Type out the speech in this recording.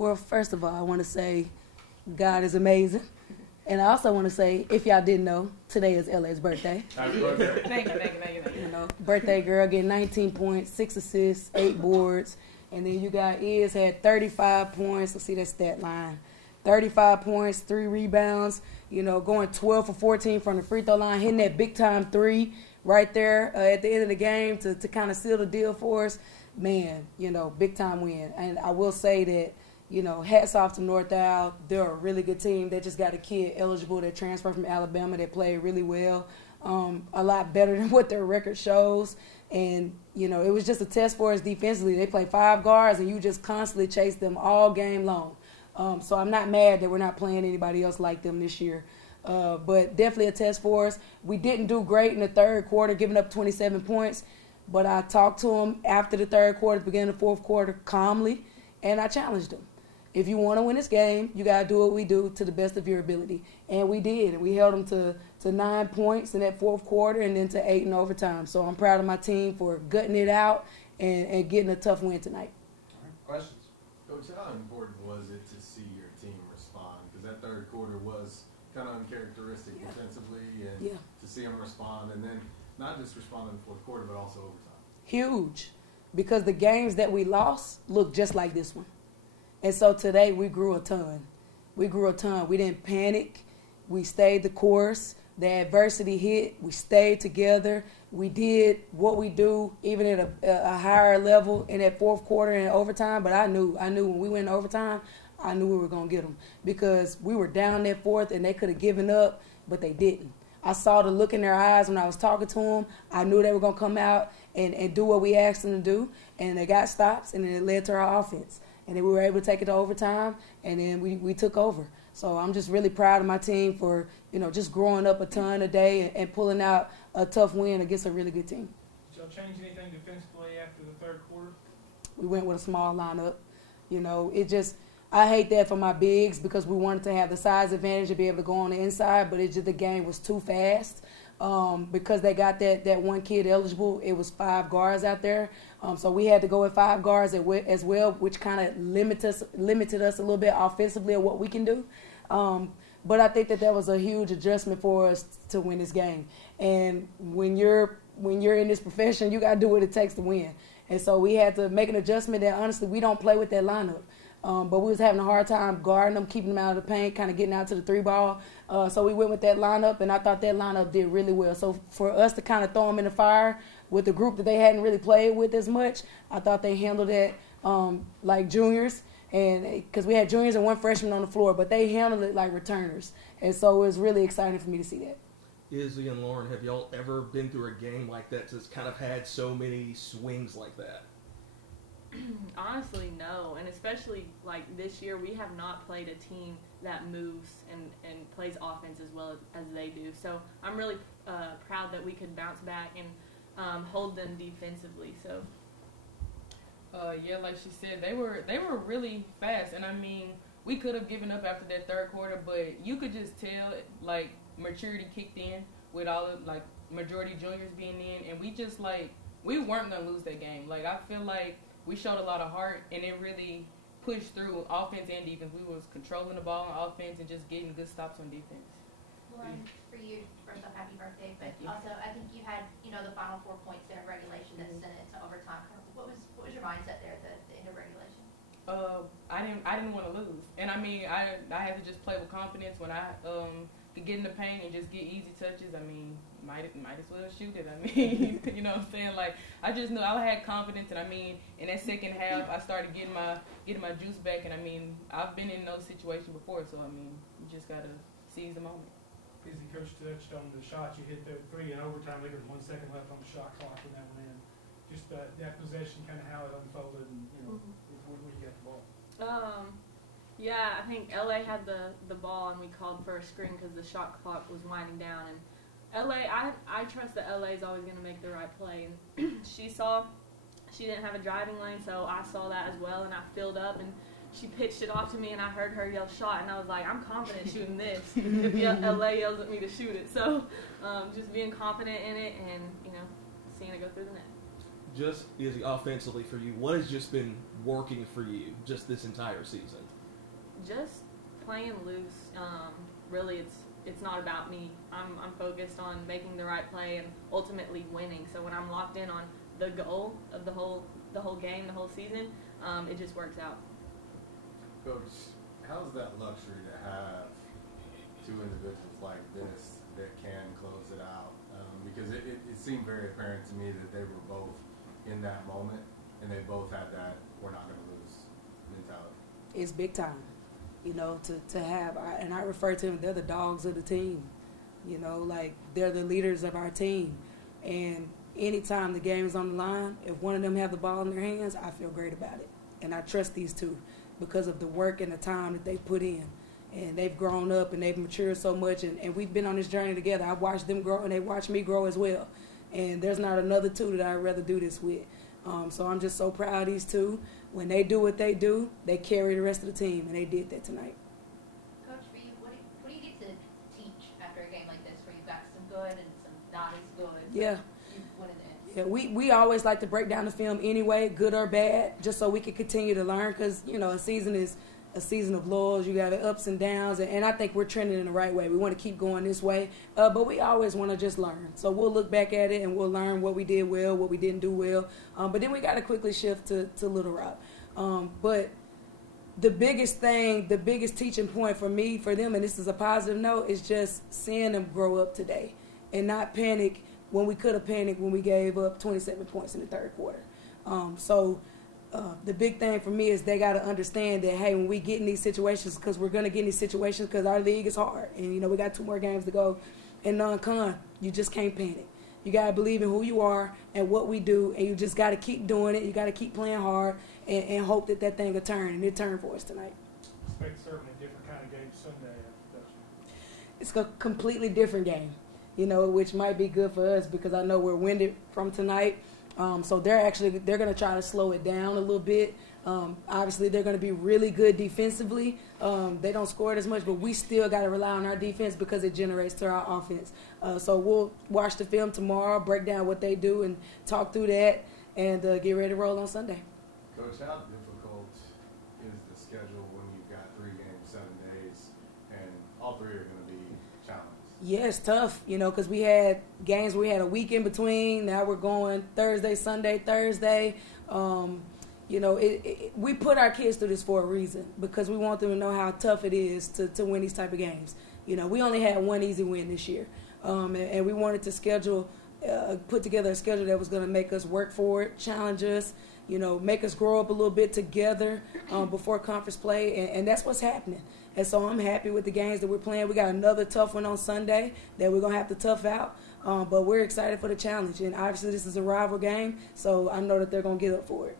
Well, first of all, I want to say God is amazing. And I also want to say, if y'all didn't know, today is LA's birthday. Happy birthday. Thank you. You know, birthday girl getting 19 points, 6 assists, 8 boards. And then you got Iz had 35 points. Let's see that stat line. 35 points, 3 rebounds, you know, going 12 for 14 from the free throw line, hitting that big-time 3 right there at the end of the game to kind of seal the deal for us. Man, you know, big-time win. And I will say that, you know, hats off to North Al. They're a really good team. They just got a kid eligible that transferred from Alabama that played really well, a lot better than what their record shows. And, you know, it was just a test for us defensively. They play 5 guards, and you just constantly chase them all game long. So I'm not mad that we're not playing anybody else like them this year. But definitely a test for us. We didn't do great in the third quarter, giving up 27 points. But I talked to them after the third quarter, beginning of the fourth quarter, calmly, and I challenged them. If you want to win this game, you got to do what we do to the best of your ability. And we did. And we held them to 9 points in that fourth quarter and then to 8 in overtime. So I'm proud of my team for gutting it out and getting a tough win tonight. All right. Questions? Coach, how important was it to see your team respond? Because that third quarter was kind of uncharacteristic defensively, and to see them respond, and then not just respond in the fourth quarter, but also overtime. Huge, because the games that we lost looked just like this one. And so today we grew a ton. We didn't panic. We stayed the course. The adversity hit. We stayed together. We did what we do, even at a higher level in that fourth quarter and overtime. But I knew when we went in overtime, I knew we were going to get them because we were down that fourth and they could have given up, but they didn't. I saw the look in their eyes when I was talking to them. I knew they were going to come out and do what we asked them to do, and they got stops, and then it led to our offense. And then we were able to take it to overtime, and then we took over. So I'm just really proud of my team for, you know, just growing up a ton a day and pulling out a tough win against a really good team. Did y'all change anything defensively after the third quarter? We went with a small lineup. You know, I hate that for my bigs because we wanted to have the size advantage to be able to go on the inside, but the game was too fast. Because they got that one kid eligible, it was 5 guards out there. So we had to go with 5 guards as well, which kind of limited us a little bit offensively of what we can do. But I think that was a huge adjustment for us to win this game. And when you're in this profession, you got to do what it takes to win. And so we had to make an adjustment that, honestly, we don't play with that lineup. But we was having a hard time guarding them, keeping them out of the paint, kind of getting out to the 3-ball. So we went with that lineup, and I thought that lineup did really well. So for us to kind of throw them in the fire with a group that they hadn't really played with as much, I thought they handled it like juniors. And because we had juniors and 1 freshman on the floor, but they handled it like returners. And so it was really exciting for me to see that. Izzy and Lauren, have y'all ever been through a game like that that's kind of had so many swings like that? Honestly, no. And especially like this year, we have not played a team that moves and plays offense as well as they do. So I'm really proud that we could bounce back and hold them defensively. So yeah, like she said, they were really fast, and I mean, we could have given up after that third quarter, but you could just tell like maturity kicked in with all of like majority juniors being in, and we weren't gonna lose that game. Like I feel like we showed a lot of heart, and it really pushed through offense and defense. We was controlling the ball on offense and just getting good stops on defense. Lauren, for you, first off, happy birthday. But also, I think you had, the final 4 points there in regulation that sent it to overtime. What was your mindset there at the end of regulation? I didn't want to lose, and I mean, I had to just play with confidence when I could get in the paint and just get easy touches. I mean, might as well shoot it. I mean, you know what I'm saying? Like, I just knew I had confidence, and I mean, in that second half, I started getting my juice back, and I mean, I've been in those situations before, so I mean, you just gotta seize the moment. Izzy, Coach touched on the shot you hit there, 3 in overtime. There was 1 second left on the shot clock when that went in. Just that possession, kind of how it unfolded, and before you got the ball. Yeah, I think LA had the ball, and we called for a screen because the shot clock was winding down. And LA, I trust that LA is always going to make the right play. And she didn't have a driving lane, so I saw that as well, and I filled up, and she pitched it off to me, and I heard her yell shot, and I was like, I'm confident shooting this if LA yells at me to shoot it. So just being confident in it and, seeing it go through the net. just Izzy, offensively for you, what has just been working for you just this entire season? Just playing loose. Really, it's not about me. I'm focused on making the right play and ultimately winning. So when I'm locked in on the goal of the whole game, the whole season, it just works out. Coach, how's that luxury to have two individuals like this that can close it out? Because it seemed very apparent to me that they were both in that moment, and they both had that "we're not going to lose" mentality. It's big time, to have, and I refer to them, they're the dogs of the team. Like they're the leaders of our team. And anytime the game is on the line, if one of them have the ball in their hands, I feel great about it. And I trust these two because of the work and the time that they put in. And they've grown up and they've matured so much, and we've been on this journey together. I've watched them grow, and they watched me grow as well. And there's not another two that I'd rather do this with. So I'm just so proud of these two. When they do what they do, they carry the rest of the team, and they did that tonight. Coach, for you, what do you get to teach after a game like this, where you've got some good and some not as good? Yeah. You win in the end. Yeah, we always like to break down the film anyway, good or bad, just so we can continue to learn, because, a season is a season of lows. You got the ups and downs, and I think we're trending in the right way. We want to keep going this way, but we always want to just learn. So we'll look back at it, and we'll learn what we did well, what we didn't do well, but then we got to quickly shift to Little Rock. But the biggest thing, the biggest teaching point for me, for them, and this is a positive note, is just seeing them grow up today and not panic when we could have panicked when we gave up 27 points in the third quarter. The big thing for me is they got to understand that, hey, when we get in these situations, because we're going to get in these situations because our league is hard. And, we got 2 more games to go in non-con. You just can't panic. You got to believe in who you are and what we do, and you just got to keep doing it. You got to keep playing hard and hope that thing will turn, and it turned for us tonight. Expect certainly a different kind of game Sunday after that. It's a completely different game, which might be good for us because I know we're winded from tonight. So they're going to try to slow it down a little bit. Obviously, they're going to be really good defensively. They don't score it as much, but we still got to rely on our defense because it generates to our offense. So we'll watch the film tomorrow, break down what they do, and talk through that, and get ready to roll on Sunday. Coach, how difficult is the schedule when you've got 3 games, 7 days, and all 3 are going to be challenged? Yeah, it's tough, because we had games where we had a week in between. Now we're going Thursday, Sunday, Thursday. We put our kids through this for a reason because we want them to know how tough it is to win these type of games. We only had 1 easy win this year, and we wanted to put together a schedule that was going to make us work for it, challenge us, make us grow up a little bit together before conference play, and that's what's happening. And so I'm happy with the games that we're playing. We got another tough one on Sunday that we're going to have to tough out, but we're excited for the challenge. And obviously this is a rival game, so I know that they're going to get up for it.